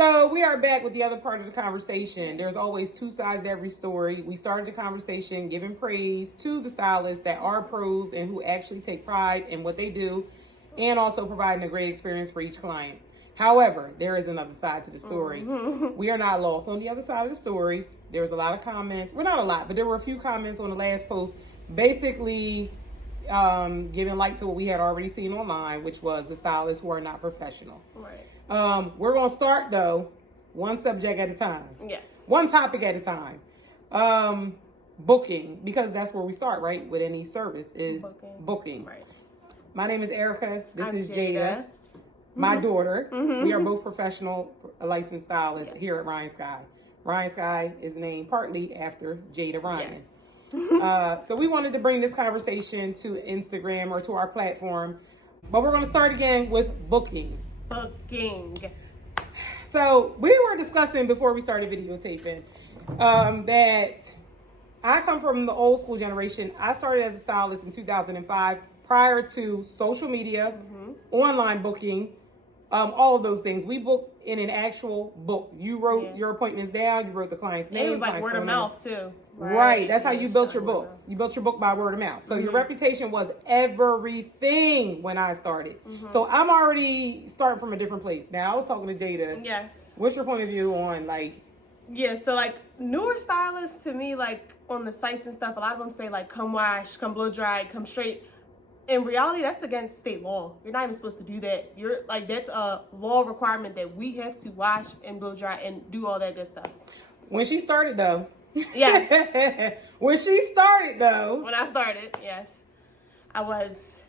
So we are back with the other part of the conversation. There's always two sides to every story. We started the conversation giving praise to the stylists that are pros and who actually take pride in what they do, and also providing a great experience for each client. However, there is another side to the story. We are not lost on the other side of the story. There was a lot of comments. Well, not a lot, but there were a few comments on the last post basically giving light to what we had already seen online, which was the stylists who are not professional. Right. We're going to start, though, one subject at a time. Yes. One topic at a time. Booking, because that's where we start, right? With any service is booking. Right. My name is Erica. I'm is Jada. My daughter. We are both professional licensed stylists here at Ryan Sky. Ryan Sky is named partly after Jada Ryan. Yes. So we wanted to bring this conversation to Instagram or to our platform, but we're going to start again with booking. So we were discussing before we started videotaping that I come from the old school generation. I started as a stylist in 2005 prior to social media, online booking, all of those things. We booked in an actual book. You wrote your appointments down. You wrote the client's name. It was like word of mouth too. Right. That's how you built your book. You built your book by word of mouth. So your reputation was everything when I started. So I'm already starting from a different place. Now I was talking to Jada. Yes. What's your point of view on like? Yeah. So like newer stylists to me, like on the sites and stuff, a lot of them say like come wash, come blow dry, come straight. In reality, that's against state law. You're not even supposed to do that. You're like, that's a law requirement that we have to wash and blow dry and do all that good stuff. When she started though. Yes. When she started though. When I started, yes. I was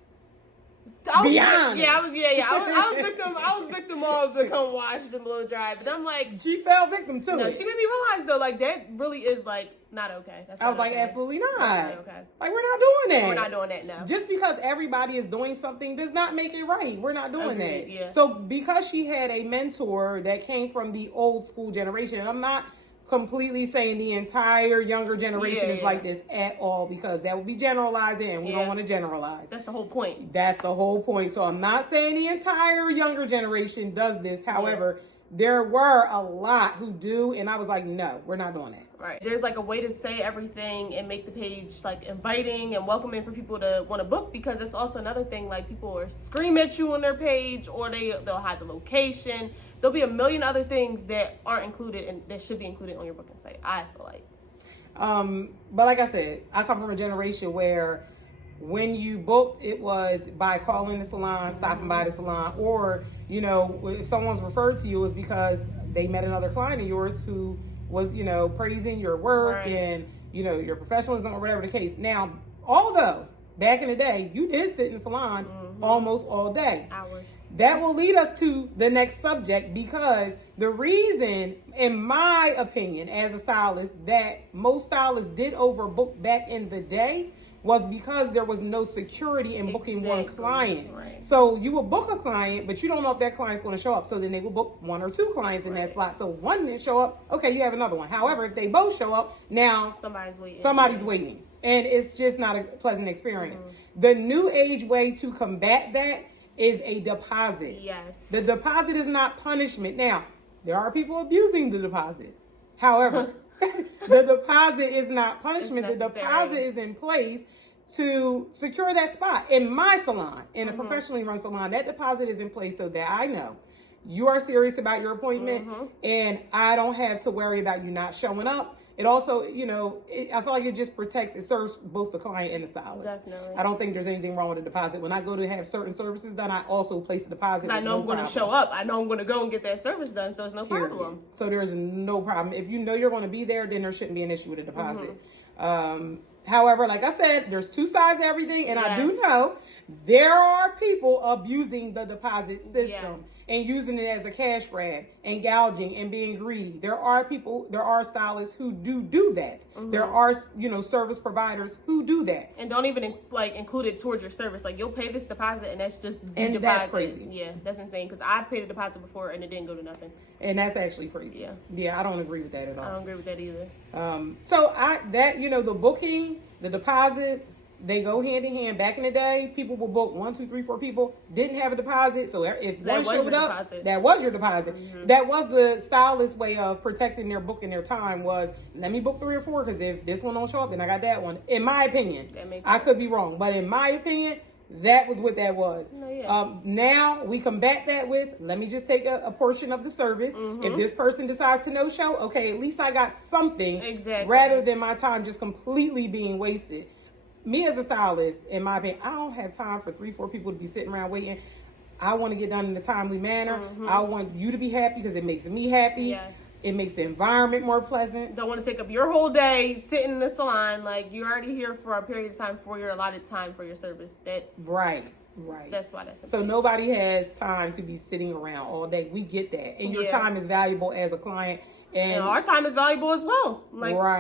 be honest. Yeah, I was victim of the come wash and blow dry. But I'm like, she fell victim to it. She made me realize though, like that really is like not okay. I was like, absolutely not. That's not okay. Like we're not doing that. We're not doing that now. Just because everybody is doing something does not make it right. We're not doing that. Yeah. So because she had a mentor that came from the old school generation, and I'm not completely saying the entire younger generation is like this at all, because that would be generalizing and we don't want to generalize. That's the whole point. That's the whole point. So I'm not saying the entire younger generation does this. However, there were a lot who do, and I was like, no, we're not doing that. Right. There's like a way to say everything and make the page like inviting and welcoming for people to want to book, because that's also another thing. Like people are scream at you on their page, or they'll hide the location. There'll be a million other things that aren't included and that should be included on your booking site, I feel like. But like I said, I come from a generation where when you booked, it was by calling the salon, stopping by the salon, or, you know, if someone's referred to you, it was because they met another client of yours who was, you know, praising your work and, you know, your professionalism or whatever the case. Now, although back in the day, you did sit in the salon almost all day. Hours. That will lead us to the next subject, because the reason, in my opinion, as a stylist, that most stylists did overbook back in the day was because there was no security in booking one client. Right. So you will book a client, but you don't know if that client's going to show up. So then they will book one or two clients in that slot. So one didn't show up, okay, you have another one. However, if they both show up, now somebody's waiting. And it's just not a pleasant experience. The new age way to combat that is a deposit. Yes. The deposit is not punishment. Now, there are people abusing the deposit. However, the deposit is not punishment. The deposit is in place to secure that spot. In my salon, in a professionally run salon, that deposit is in place so that I know you are serious about your appointment and I don't have to worry about you not showing up. It also, you know, I feel like it just protects, it serves both the client and the stylist. Definitely. I don't think there's anything wrong with a deposit. When I go to have certain services done, I also place a deposit. I know I'm going to show up. I know I'm going to go and get that service done, so it's no problem. So there's no problem. If you know you're going to be there, then there shouldn't be an issue with a deposit. However, like I said, there's two sides to everything, and I do know there are people abusing the deposit system and using it as a cash grab and gouging and being greedy. There are people, there are stylists who do that. There are, you know, service providers who do that. And don't even include it towards your service. Like, you'll pay this deposit and that's just the deposit. That's crazy. Yeah, that's insane, because I paid a deposit before and it didn't go to nothing. And that's actually crazy. Yeah, I don't agree with that at all. I don't agree with that either. So you know, the booking, the deposits, they go hand in hand. Back in the day, people would book 1, 2, 3, 4 people, didn't have a deposit. So if one showed up, that was your deposit. That was the stylist way of protecting their booking their time, was let me book 3 or 4, because if this one don't show up, then I got that one. In my opinion, I could be wrong, but in my opinion, that was what that was. No, yeah. Now we combat that with, let me just take a portion of the service. If this person decides to no show, okay, at least I got something, rather than my time just completely being wasted. Me as a stylist, in my opinion, I don't have time for 3, 4 people to be sitting around waiting. I want to get done in a timely manner. I want you to be happy because it makes me happy. Yes. It makes the environment more pleasant. Don't want to take up your whole day sitting in the salon. Like, you're already here for a period of time for your allotted time for your service. That's right. That's why that's so nobody has time to be sitting around all day. We get that, and your time is valuable as a client, and our time is valuable as well. Like, right.